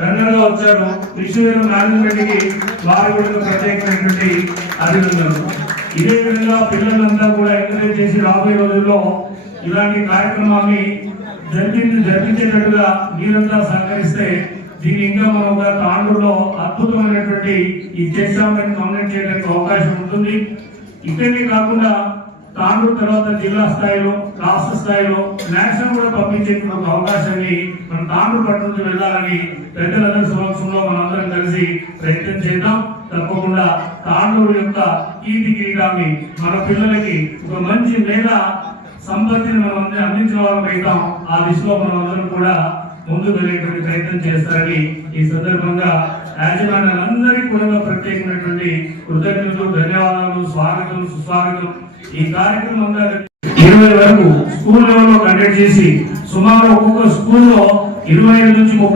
రంగంగా వచ్చారు. విశ్వవేద మేనేజ్మెంట్కి వారి కూడా ప్రత్యేకమైనటువంటి అభినందనలు. ఇదే విధంగా పిల్లలంతా కూడా ఎంకరేజ్ చేసి రాబోయే రోజుల్లో ఇలాంటి కార్యక్రమాన్ని జరిపించేటట్టుగా మీరంతా సహకరిస్తే దీన్ని ఇంకా మనం ఒక తాండూరులో అద్భుతమైనటువంటి ఈ చేసామని కామెంట్ చేయడానికి అవకాశం ఉంటుంది. ఇక్కడే కాకుండా తాండూరు తర్వాత జిల్లా స్థాయిలో, రాష్ట్ర స్థాయిలో, నేషనల్ కూడా పంపించేటువంటి ఒక అవకాశాన్ని మన తాండూరు పట్టణం నుంచి వెళ్ళాలని పెద్దలందరి సమక్షంలో మనందరం కలిసి ప్రయత్నం చేద్దాం. తప్పకుండా తాండూరు యొక్క కీర్తి కిరీటాన్ని మన పిల్లలకి ఒక మంచి మేధ సంపత్తిని మనం అందించిన వాళ్ళం అవుతాం. ఆ దిశలో మనం అందరం కూడా ముందుకు వెళ్ళేటువంటి ప్రయత్నం చేస్తారని ఈ సందర్భంగా యాజమాన్యాలందరికీ కూడా ప్రత్యేకమైనటువంటి కృతజ్ఞతలు, ధన్యవాదాలు, స్వాగతం, సుస్వాగతం. ఈ కార్యక్రమం 20 వరకు స్కూల్ లెవెల్లో కండక్ట్ చేసి సుమారు ఒక్కొక్క స్కూల్లో 25 నుంచి 30